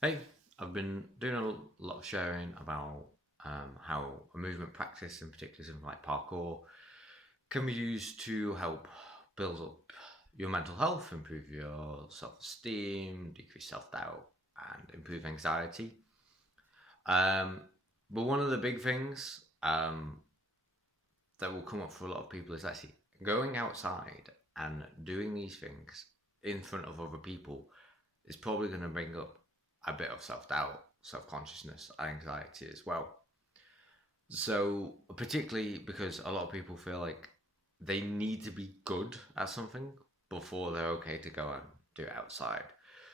Hey, I've been doing a lot of sharing about how a movement practice, in particular something like parkour, can be used to help build up your mental health, improve your self-esteem, decrease self-doubt, and improve anxiety. Um, but one of the big things that will come up for a lot of people is actually going outside and doing these things in front of other people is probably going to bring up a bit of self doubt, self consciousness, anxiety as well. So, particularly because a lot of people feel like they need to be good at something before they're okay to go and do it outside.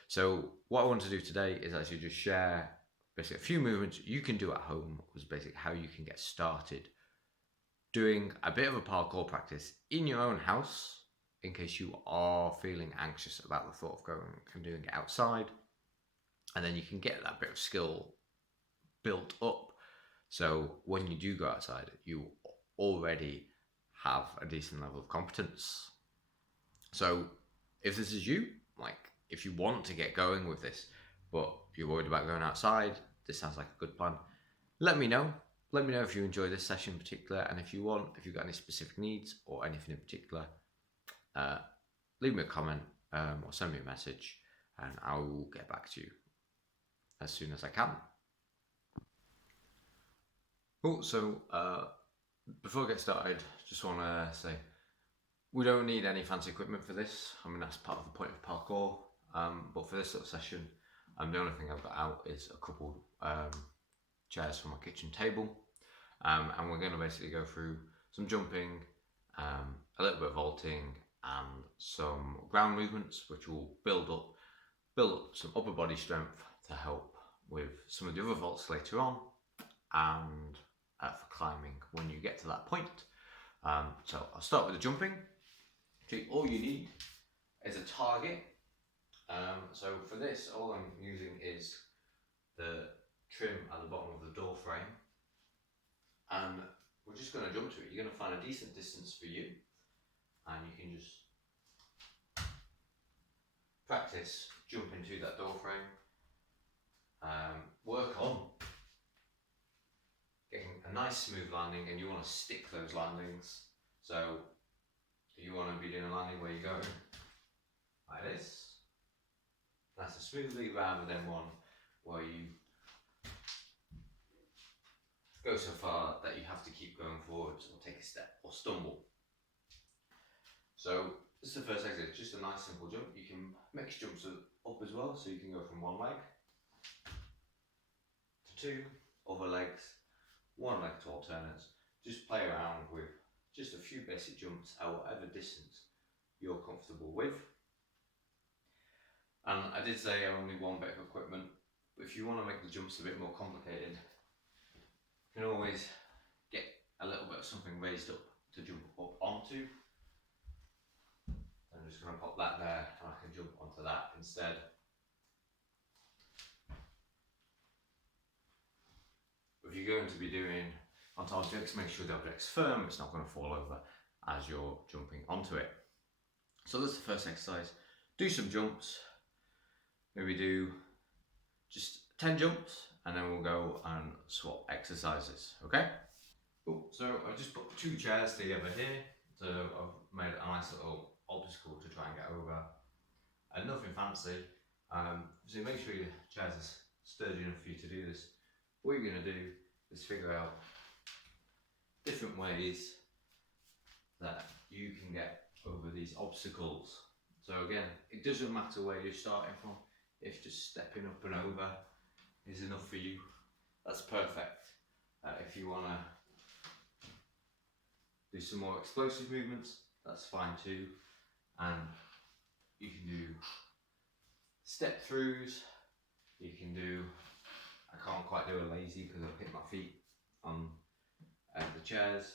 So, what I want to do today is actually just share basically a few movements you can do at home, was basically how you can get started doing a bit of a parkour practice in your own house in case you are feeling anxious about the thought of going and doing it outside. And then you can get that bit of skill built up. So when you do go outside, you already have a decent level of competence. So if this is you, like if you want to get going with this, but you're worried about going outside, this sounds like a good plan. Let me know. Let me know if you enjoy this session in particular, and if you've got any specific needs or anything in particular, uh, leave me a comment or send me a message, and I will get back to you as soon as I can. Cool. So before I get started, just want to say we don't need any fancy equipment for this. I mean, that's part of the point of parkour. But for this sort of session, the only thing I've got out is a couple chairs from my kitchen table. And we're going to basically go through some jumping, a little bit of vaulting, and some ground movements, which will build up some upper body strength to help with some of the other vaults later on, and for climbing when you get to that point. So I'll start with the jumping. Okay, all you need is a target. So for this, all I'm using is the trim at the bottom of the door frame, and we're just going to jump to it. You're going to find a decent distance for you, and you can just practice jumping to that door frame. Work on getting a nice smooth landing, and you want to stick those landings. So you want to be doing a landing where you go like this, nice and smoothly, rather than one where you go so far that you have to keep going forwards or take a step or stumble. So this is the first exercise, just a nice simple jump. You can mix jumps up as well, so you can go from one leg to two other legs, one leg to alternates. Just play around with just a few basic jumps at whatever distance you're comfortable with. And I did say only one bit of equipment, but if you want to make the jumps a bit more complicated, you can always get a little bit of something raised up to jump up onto. I'm just going to pop that there, and I can jump onto that instead. If you're going to be doing onto objects, make sure the object's firm, it's not going to fall over as you're jumping onto it. So that's the first exercise. Do some jumps, maybe do just 10 jumps, and then we'll go and swap exercises, okay? Cool. So I've just put two chairs together here, so I've made a nice little obstacle to try and get over. And nothing fancy, so make sure your chairs are sturdy enough for you to do this. What you're going to do is figure out different ways that you can get over these obstacles. So again, it doesn't matter where you're starting from. If just stepping up and over is enough for you, that's perfect. If you want to do some more explosive movements, that's fine too. And you can do step throughs, you can do, I can't quite do a lazy because I've hit my feet on the chairs.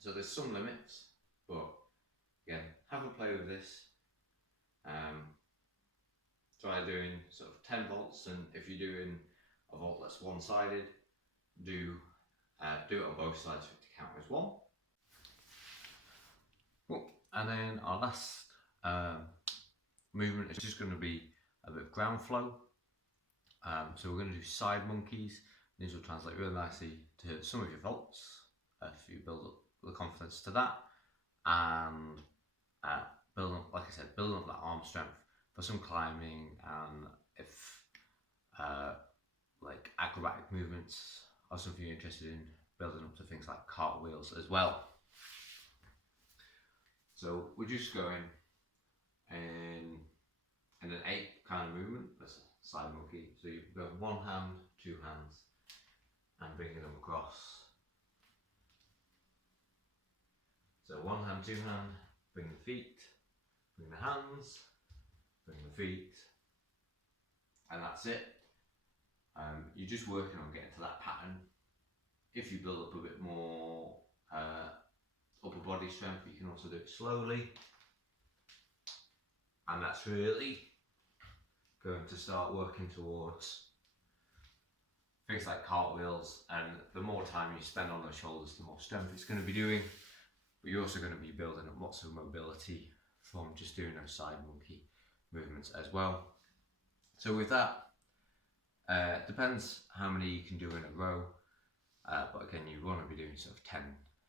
So there's some limits, but again, have a play with this. Try doing sort of 10 volts, and if you're doing a volt that's one-sided, do it on both sides for it to count as one. Cool. And then our last movement is just going to be a bit of ground flow. So we're going to do side monkeys. These will translate really nicely to some of your vaults if you build up the confidence to that, and building up, like I said, building up that arm strength for some climbing, and if like acrobatic movements are something you're interested in, building up to things like cartwheels as well. So we're just going in an 8 kind of movement. That's a side monkey. So you go one hand, two hands, and bringing them across. So one hand, two hand, bring the feet, bring the hands, bring the feet, and that's it. You're just working on getting to that pattern. If you build up a bit more upper body strength, you can also do it slowly. And that's really going to start working towards things like cartwheels, and the more time you spend on those shoulders, the more strength it's going to be doing. But you're also going to be building up lots of mobility from just doing those side monkey movements as well. So with that, depends how many you can do in a row, but again, you want to be doing sort of 10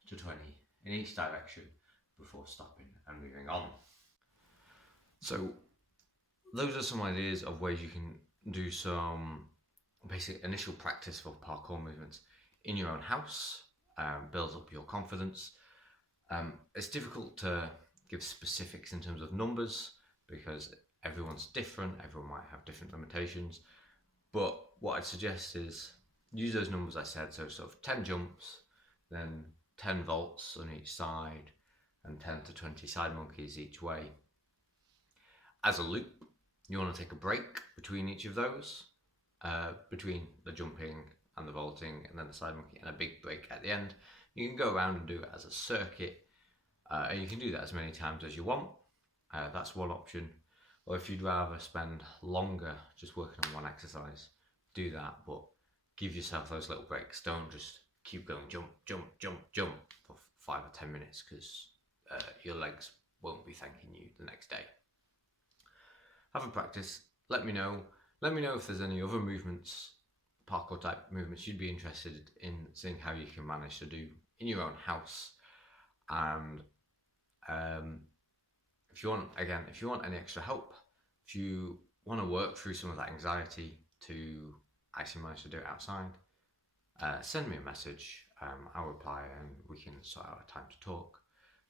to 20 in each direction before stopping and moving on. So those are some ideas of ways you can do some basic initial practice for parkour movements in your own house, builds up your confidence. It's difficult to give specifics in terms of numbers because everyone's different, everyone might have different limitations. But what I'd suggest is use those numbers I said, so sort of 10 jumps, then 10 vaults on each side, and 10 to 20 side monkeys each way. As a loop, you want to take a break between each of those, between the jumping and the vaulting and then the side monkey, and a big break at the end. You can go around and do it as a circuit, and you can do that as many times as you want. That's one option. Or if you'd rather spend longer just working on one exercise, do that, but give yourself those little breaks. Don't just keep going jump, jump, jump, jump for 5 or 10 minutes, because your legs won't be thanking you the next day. Have a practice, let me know. Let me know if there's any other movements, parkour type movements you'd be interested in seeing how you can manage to do in your own house. And if you want any extra help, if you want to work through some of that anxiety to actually manage to do it outside, send me a message. I'll reply and we can sort out a time to talk.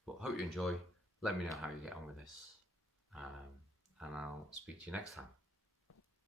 But hope you enjoy. Let me know how you get on with this, and I'll speak to you next time.